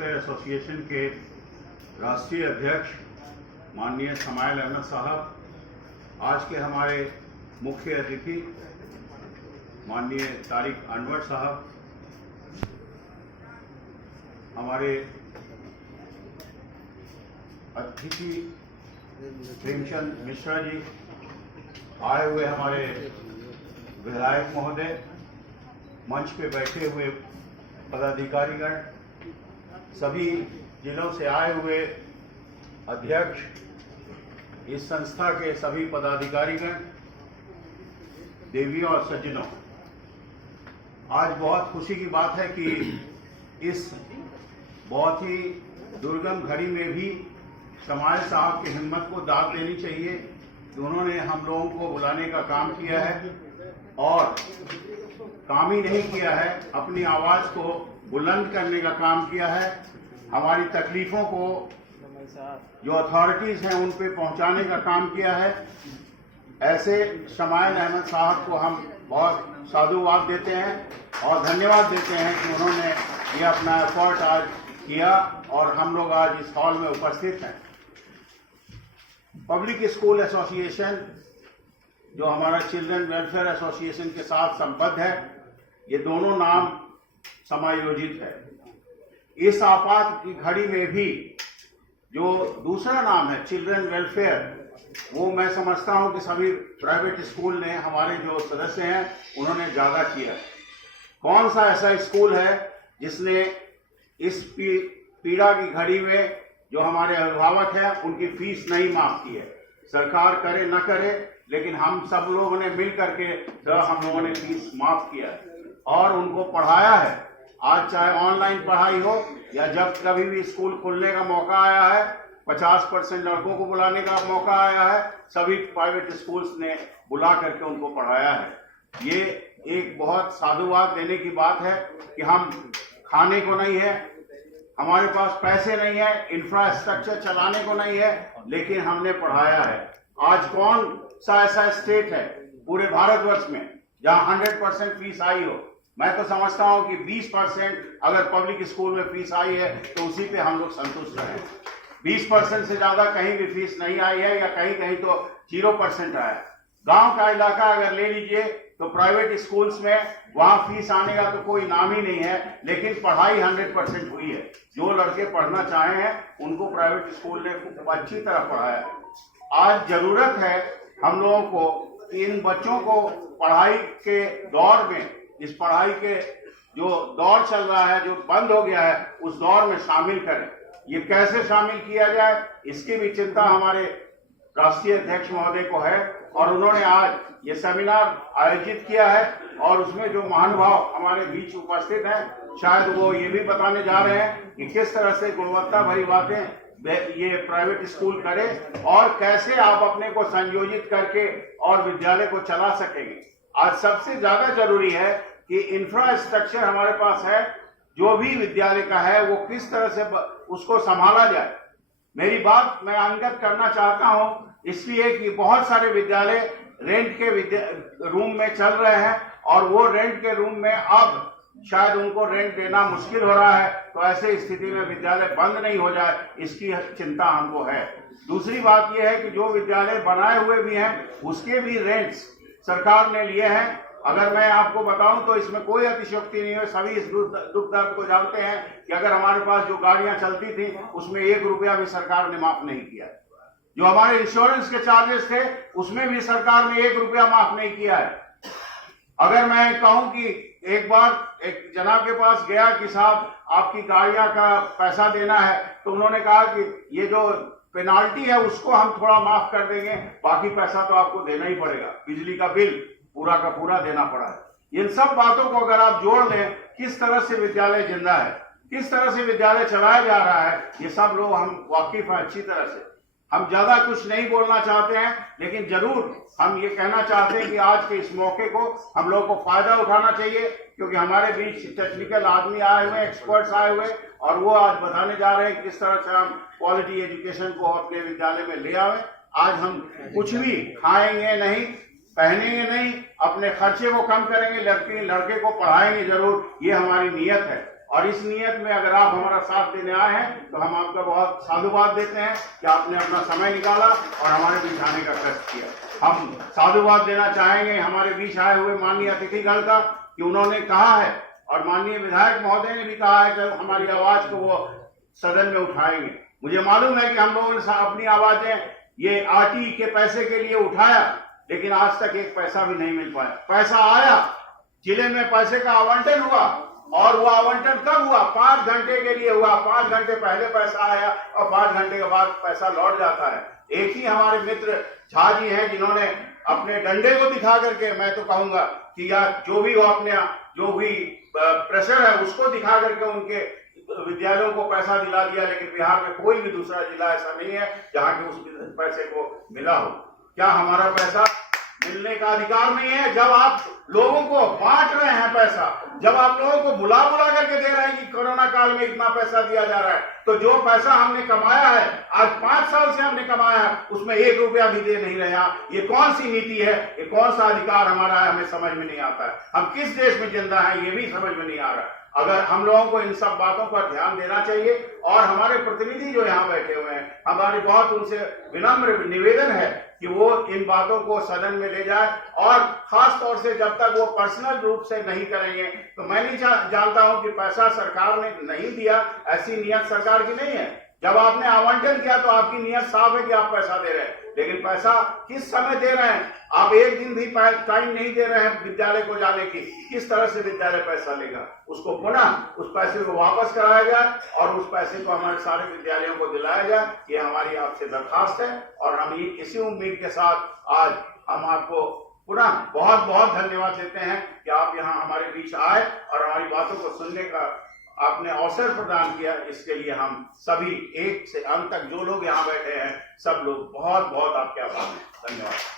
Welfare association के राष्ट्रीय अध्यक्ष माननीय समाइल अहमद साहब, आज के हमारे मुख्य अतिथि माननीय तारिक अनवर साहब, हमारे अतिथि प्रेमचंद मिश्रा जी, आए हुए हमारे विधायक महोदय, मंच पे बैठे हुए पदाधिकारीगण, सभी जिलों से आए हुए अध्यक्ष, इस संस्था के सभी पदाधिकारीगण, देवियों और सज्जनों, आज बहुत खुशी की बात है कि इस बहुत ही दुर्गम घड़ी में भी समाइल साहब की हिम्मत को दाद देनी चाहिए कि उन्होंने हम लोगों को बुलाने का काम किया है और काम ही नहीं किया है, अपनी आवाज को बुलंद करने का काम किया है। हमारी तकलीफों को जो अथॉरिटीज हैं उन पे पहुंचाने का काम किया है। ऐसे समाइल अहमद साहब को हम बहुत साधुवाद देते हैं और धन्यवाद देते हैं कि उन्होंने ये अपना एफर्ट आज किया और हम लोग आज इस हॉल में उपस्थित हैं। पब्लिक स्कूल एसोसिएशन जो हमारा चिल्ड्रन वेलफेयर एसोसिएशन के साथ संबद्ध है, ये दोनों नाम समायोजित है। इस आपात की घड़ी में भी जो दूसरा नाम है चिल्ड्रन वेलफेयर, वो मैं समझता हूं कि सभी प्राइवेट स्कूल ने, हमारे जो सदस्य हैं उन्होंने ज्यादा किया। कौन सा ऐसा स्कूल है जिसने इस पीड़ा की घड़ी में जो हमारे अभिभावक हैं उनकी फीस नहीं माफ की है? सरकार करे न करे, लेकिन हम सब लोगों ने मिल करके हम लोगों ने फीस माफ किया है और उनको पढ़ाया है। आज चाहे ऑनलाइन पढ़ाई हो या जब कभी भी स्कूल खुलने का मौका आया है, 50% लड़कों को बुलाने का मौका आया है, सभी प्राइवेट स्कूल्स ने बुला करके उनको पढ़ाया है। ये एक बहुत साधुवाद देने की बात है कि हम खाने को नहीं है, हमारे पास पैसे नहीं है, इंफ्रास्ट्रक्चर चलाने को नहीं है, लेकिन हमने पढ़ाया है। आज कौन सा ऐसा स्टेट है पूरे भारतवर्ष में जहां 100% फीस आई हो? मैं तो समझता हूं कि 20% अगर पब्लिक स्कूल में फीस आई है तो उसी पे हम लोग संतुष्ट रहे। 20% से ज्यादा कहीं भी फीस नहीं आई है या कहीं कहीं तो 0% आया है। गांव का इलाका अगर ले लीजिए तो प्राइवेट स्कूल्स में वहां फीस आने का तो कोई नाम ही नहीं है, लेकिन पढ़ाई 100% हुई है। जो लड़के पढ़ना चाहे हैं उनको प्राइवेट स्कूल ने खूब अच्छी तरह पढ़ाया है। आज जरूरत है हम लोगों को कि इन बच्चों को पढ़ाई के दौर में, इस पढ़ाई के जो दौर चल रहा है, जो बंद हो गया है, उस दौर में शामिल करें। ये कैसे शामिल किया जाए, इसकी भी चिंता हमारे राष्ट्रीय अध्यक्ष महोदय को है और उन्होंने आज ये सेमिनार आयोजित किया है और उसमें जो महानुभाव हमारे बीच उपस्थित हैं, शायद वो ये भी बताने जा रहे हैं कि किस तरह से गुणवत्ता भरी बातें ये प्राइवेट स्कूल करे और कैसे आप अपने को संयोजित करके और विद्यालय को चला सकेंगे। आज सबसे ज्यादा जरूरी है कि इंफ्रास्ट्रक्चर हमारे पास है, जो भी विद्यालय का है वो किस तरह से उसको संभाला जाए। मेरी बात मैं अंगत करना चाहता हूं इसलिए कि बहुत सारे विद्यालय रेंट के रूम में चल रहे हैं और वो रेंट के रूम में अब शायद उनको रेंट देना मुश्किल हो रहा है, तो ऐसे स्थिति में विद्यालय बंद नहीं हो जाए, इसकी चिंता हमको है। दूसरी बात यह है कि जो विद्यालय बनाए हुए भी हैं उसके भी रेंट्स सरकार ने लिए हैं। अगर मैं आपको बताऊं तो इसमें कोई अतिशयोक्ति नहीं है, सभी इस दुख दर्द को जानते हैं कि अगर हमारे पास जो गाड़ियां चलती थी उसमें 1 रुपया भी सरकार ने माफ नहीं किया। जो हमारे इंश्योरेंस के चार्जेस थे उसमें भी सरकार ने 1 रुपया माफ नहीं किया है। अगर मैं कहूं कि एक बार एक जनाब के पास गया कि साहब आपकी गाड़ियां का पैसा देना है, तो उन्होंने कहा कि ये जो पेनाल्टी है उसको हम थोड़ा माफ कर देंगे, बाकी पैसा तो आपको देना ही पड़ेगा। बिजली का बिल पूरा का पूरा देना पड़ा है। इन सब बातों को अगर आप जोड़ लें, किस तरह से विद्यालय जिंदा है, किस तरह से विद्यालय चलाया जा रहा है, ये सब लोग हम वाकिफ हैं अच्छी तरह से। हम ज्यादा कुछ नहीं बोलना चाहते हैं, लेकिन जरूर हम ये कहना चाहते हैं कि आज के इस मौके को हम लोगों को फायदा उठाना चाहिए, क्योंकि हमारे बीच टेक्निकल आदमी आए हुए, एक्सपर्ट्स आए हुए और वो आज बताने जा रहे हैं किस तरह से हम क्वालिटी एजुकेशन को अपने विद्यालय में ले आवे। आज हम कुछ भी खाएंगे नहीं, पहनेंगे नहीं, अपने खर्चे को कम करेंगे, लड़के को पढ़ाएंगे जरूर, ये हमारी नीयत है। और इस नियत में अगर आप हमारा साथ देने आए हैं तो हम आपका बहुत साधुवाद देते हैं कि आपने अपना समय निकाला और हमारे बीच आने का कष्ट किया। हम साधुवाद देना चाहेंगे हमारे बीच आए हुए माननीय अतिथिगण का कि उन्होंने कहा है और माननीय विधायक महोदय ने भी कहा है कि हमारी आवाज को वो सदन में उठाएंगे। मुझे मालूम है कि हम लोगों ने अपनी आवाजें ये आरटी के पैसे के लिए उठाया, लेकिन आज तक एक पैसा भी नहीं मिल पाया। पैसा आया, जिले में पैसे का आवंटन हुआ और वो आवंटन कब हुआ? 5 घंटे के लिए हुआ। 5 घंटे पहले पैसा आया और 5 घंटे के बाद पैसा लौट जाता है। एक ही हमारे मित्र झा जी हैं जिन्होंने अपने डंडे को दिखा करके, मैं तो कहूंगा कि या जो भी वो अपने जो भी प्रेशर है उसको दिखा करके उनके विद्यालयों को पैसा दिला दिया, लेकिन बिहार में कोई भी दूसरा जिला ऐसा नहीं है जहां के उस पैसे को मिला हो। क्या हमारा पैसा मिलने का अधिकार नहीं है? जब आप लोगों को बांट रहे हैं पैसा, जब आप लोगों को बुला करके दे रहे हैं कि कोरोना काल में इतना पैसा दिया जा रहा है, तो जो पैसा हमने कमाया है, आज 5 साल से हमने कमाया है, उसमें 1 रुपया भी दे नहीं रहे हैं। ये कौन सी नीति है? ये कौन सा अधिकार हमारा है? हमें समझ में नहीं आता है। हम किस देश में जिंदा है ये भी समझ में नहीं आ रहा है। अगर हम लोगों को इन सब बातों पर ध्यान देना चाहिए और हमारे प्रतिनिधि जो यहाँ बैठे हुए हैं, हमारी बहुत उनसे विनम्र निवेदन है कि वो इन बातों को सदन में ले जाए और खास तौर से जब तक वो पर्सनल रूप से नहीं करेंगे तो मैं नहीं जानता हूं कि पैसा सरकार ने नहीं दिया, ऐसी नियत सरकार की नहीं है। जब आपने आवंटन किया तो आपकी नियत साफ है कि आप पैसा दे रहे हैं, लेकिन पैसा किस समय दे रहे हैं? आप एक दिन भी टाइम नहीं दे रहे हैं विद्यालय को जाने की, किस तरह से विद्यालय पैसा लेगा? उसको पुनः उस पैसे को वापस कराया जाए और उस पैसे को हमारे सारे विद्यालयों को दिलाया जाए। ये हमारी आपसे दरखास्त है और हम ये इसी उम्मीद के साथ आज हम आपको पुनः बहुत बहुत धन्यवाद देते हैं कि आप यहाँ हमारे बीच आए और हमारी बातों को सुनने का आपने अवसर प्रदान किया। इसके लिए हम सभी एक से अंत तक जो लोग यहाँ बैठे हैं सब लोग बहुत बहुत आपके आभार हैं। धन्यवाद।